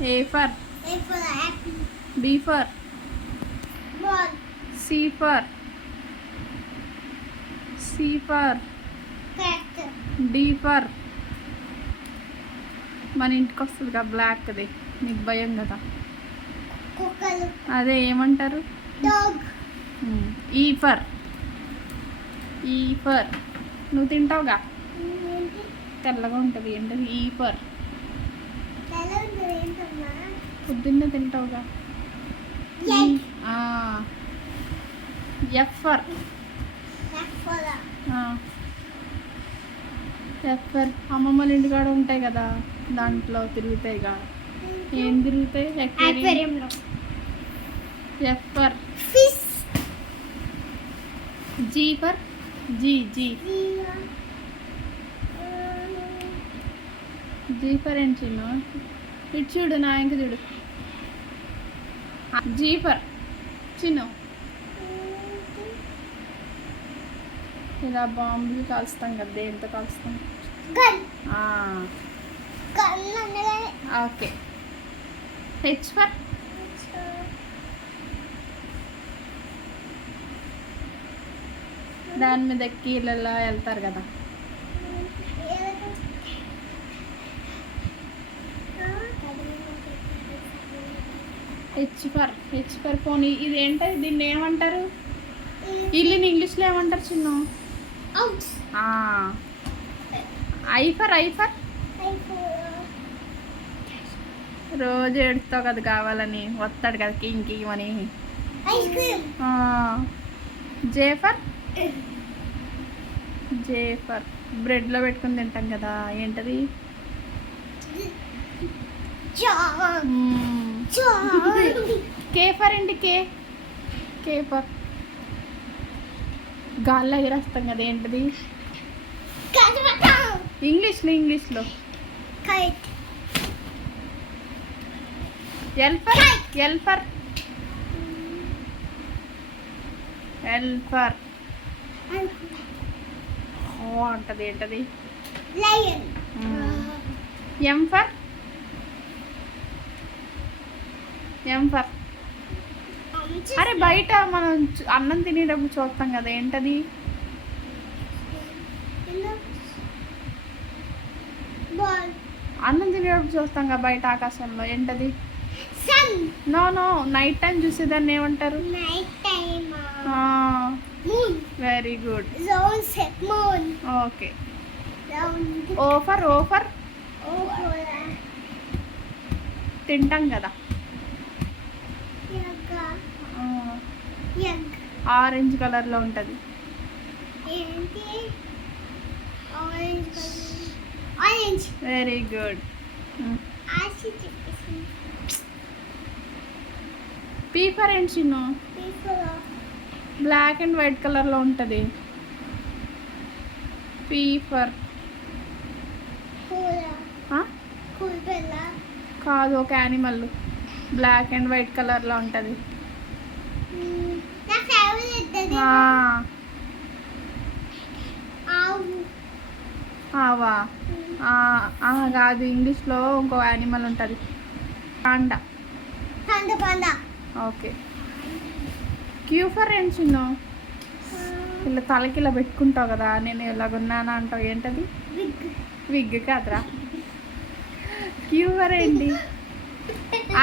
A for apple. B for Ball. C for Cat. D for మన ఇంటికి వస్తుందిగా బ్లాక్ది, నీకు భయం కదా, కుక్కలు. అదే ఏమంటారు? డాగ్. ఈ ఫర్ నువ్వు తింటావుగా, తెల్లగా ఉంటుంది ఏంటది? ఈ ఫర్ పొద్దున్నే తింటావుగా. ఎఫ్ ఫర్ అమ్మమ్మల ఇంటికాడ ఉంటాయి కదా, దాంట్లో తిరుగుతాయిగా. ఏం తిరుగుతాయి? అక్వేరియంలో. F for fish. G for G for ఏంటి చిన్న? ఇటు చూడు, నా ఇంక చూడు. జీ ఫర్ చిన్న. ఇలా బాంబులు కాల్స్తాం కదా, దేంతో కాల్స్తాం? ఓకే. హెచ్ ఫర్ దాని మీద ఎక్కి ఇలా వెళ్తారు కదా. హెచ్ ఫర్ పోనీ. ఇది ఏంటది? దీన్ని ఏమంటారు? ఇల్లుని ఇంగ్లీష్లో ఏమంటారు చిన్న? ఐ ఫర్ రోజు ఏడుస్తావు కదా కావాలని, వస్తాడు కదా కింకి అని. జే ఫర్ బ్రెడ్లో పెట్టుకుని తింటాం కదా, ఏంటది? కే ఫర్ ఏంటి? కే ఫర్ గాల్లో ఎగిరేస్తాం కదా, ఏంటది? ఇంగ్లీష్లో ఎల్ ఫర్ అంటది, ఏంటది? ఎం ఫర్ అరే బయట మనం అన్నం తినేటప్పుడు చూస్తాం కదా, ఏంటది? అన్నం తినేటప్పుడు చూస్తాం కదా బయట ఆకాశంలో, ఏంటది? నో నైట్ టైం చూసేదాన్ని ఏమంటారు? Very good. Okay. O for తింటాం కదా, ఆరెంజ్ కలర్లో ఉంటుంది. Very good. పీ ఫర్ ఏంటి చిన్న? బ్లాక్ అండ్ వైట్ కలర్లో ఉంటుంది. పీ ఫర్ కాదు, ఒక యానిమల్ బ్లాక్ అండ్ వైట్ కలర్లో ఉంటుంది. ఆవా కాదు, ఇంగ్లీష్లో ఇంకో యానిమల్ ఉంటుంది, పాండా. ఓకే. క్యూ ఫర్ ఏంటి చిన్న? ఇలా తలకి ఇలా పెట్టుకుంటావు కదా, నేను ఇలాగున్నానా అంటావు, ఏంటది? విగ్ కాదురా. క్యూ ఫర్ ఏంటి?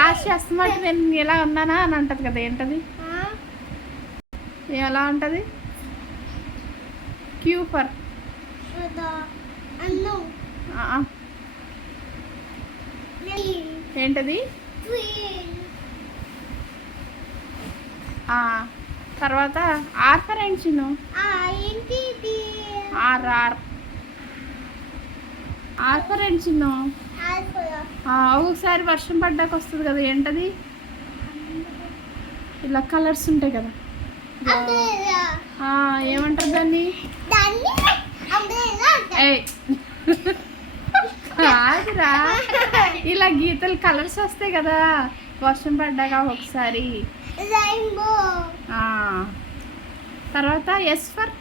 ఆశ అస్తమాట నేను ఎలా ఉన్నానా అని అంటది కదా, ఏంటది? ఎలా ఉంటుంది? క్యూ ఫర్ ఏంటది? తర్వాత ఆర్ ఫర్ ఏంటి చిన్న? ఆర్ ఫర్ ఏంటి చిన్న? ఒకసారి వర్షం పడ్డాక వస్తుంది కదా, ఏంటది? ఇలా కలర్స్ ఉంటాయి కదా, ఏమంటారు దాన్ని? కాదురా, ఇలా గీతలు కలర్స్ వస్తాయి కదా వర్షం పడ్డాక ఒకసారి. తర్వాత ఎస్ ఫర్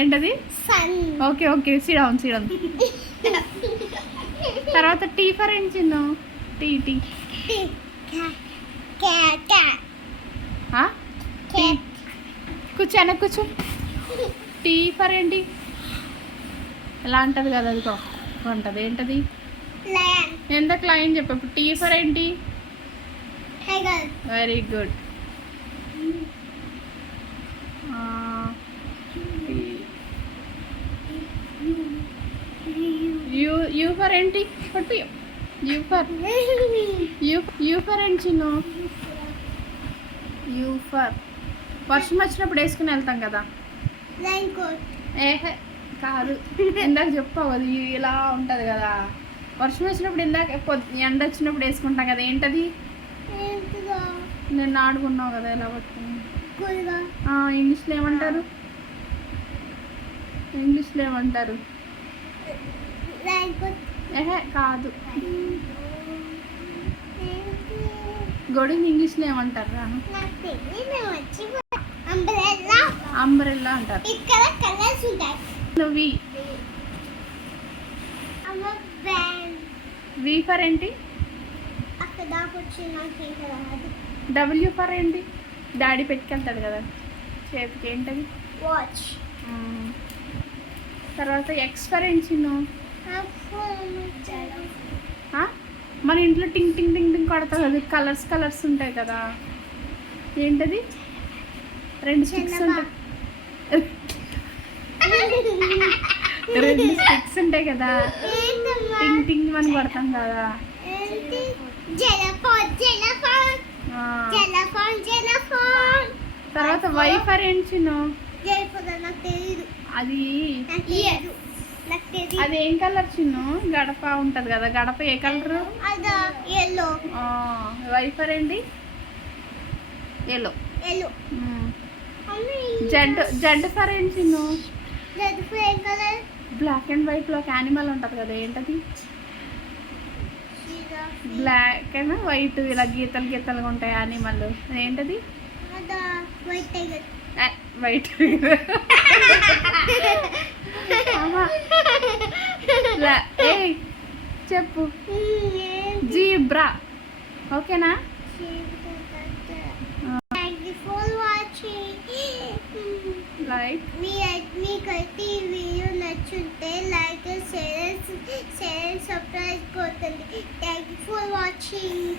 ఏంటది? సన్. ఓకే సిడౌన్ తర్వాత టీ ఫర్ ఏంటి చిన్ను? టీ టీ ఆ? టీ కూర్చో వెనక్కి కూర్చో. టీ ఫర్ ఏంటి? ఎలా అంటది కదా అది అంటది ఏంటది? ఎందుకు లైన్ చెప్పు. ఇప్పుడు టీ ఫర్ ఏంటి? Very good. యూ ఫర్ ఏంటి? పట్టు. యూ ఫర్ ఏంటి చిన్ను? యూ ఫర్ వర్షం వచ్చినప్పుడు వేసుకుని వెళ్తాం కదా. ఏహే కాదు, ఇందాక చెప్పావు అది ఇలా ఉంటుంది కదా. వర్షం వచ్చినప్పుడు ఇందాక ఎండ వచ్చినప్పుడు వేసుకుంటాం కదా. ఏంటది? నేను ఆడుకున్నావు కదా ఇలా పట్టుకుని. ఇంగ్లీష్లో ఏమంటారు? ఇంగ్లీష్లో ఏమంటారు? ఏహే కాదు, గొడుగుని ఇంగ్లీష్లో ఏమంటారు? అంబ్రెల్లా అంటారు. నువ్వు వి ఫర్ ఏంటి? డబ్ల్యూ ఫర్ ఏంటి? డాడీ పెట్టుకెళ్తాడు కదా చేతికి. ఏంటది? వాచ్. తర్వాత ఎక్స్ ఫర్ ఏంటి చిన్ను? మన ఇంట్లో టింగ్ టింగ్ టింగ్ టింగ్ కొడతారు కదా, కలర్స్ కలర్స్ ఉంటాయి కదా. ఏంటది? 2 స్టిక్స్ ఉంటాయి. 2 స్టిక్స్ ఉంటాయి కదా, టింగ్ టింగ్ అని కొడతాం కదా. తర్వాత వై ఫర్ ఏంటి చిన్ను? అది అది ఏం కలర్ చిన్ను? గడప ఉంటది కదా, గడప ఏ కలర్? వై ఫర్ ఏంటి? ఎల్లో. జెడ్ ఫర్ ఏంటి చిన్ను? బ్లాక్ అండ్ వైట్ లో ఒక యానిమల్ ఉంటది కదా. ఏంటది? బ్లాక్ అండ్ వైట్ ఇలా గీతలు గీతలుగా ఉంటాయి యానిమల్. ఏంటది? వైట్. ఏ చెప్పు. జీబ్రా. ఓకేనా? లైక్ మీకైతే ఈ వీడియో నచ్చుంటే లైక్ షేర్ సబ్స్క్రైబ్ కొట్టండి. Thank you for watching.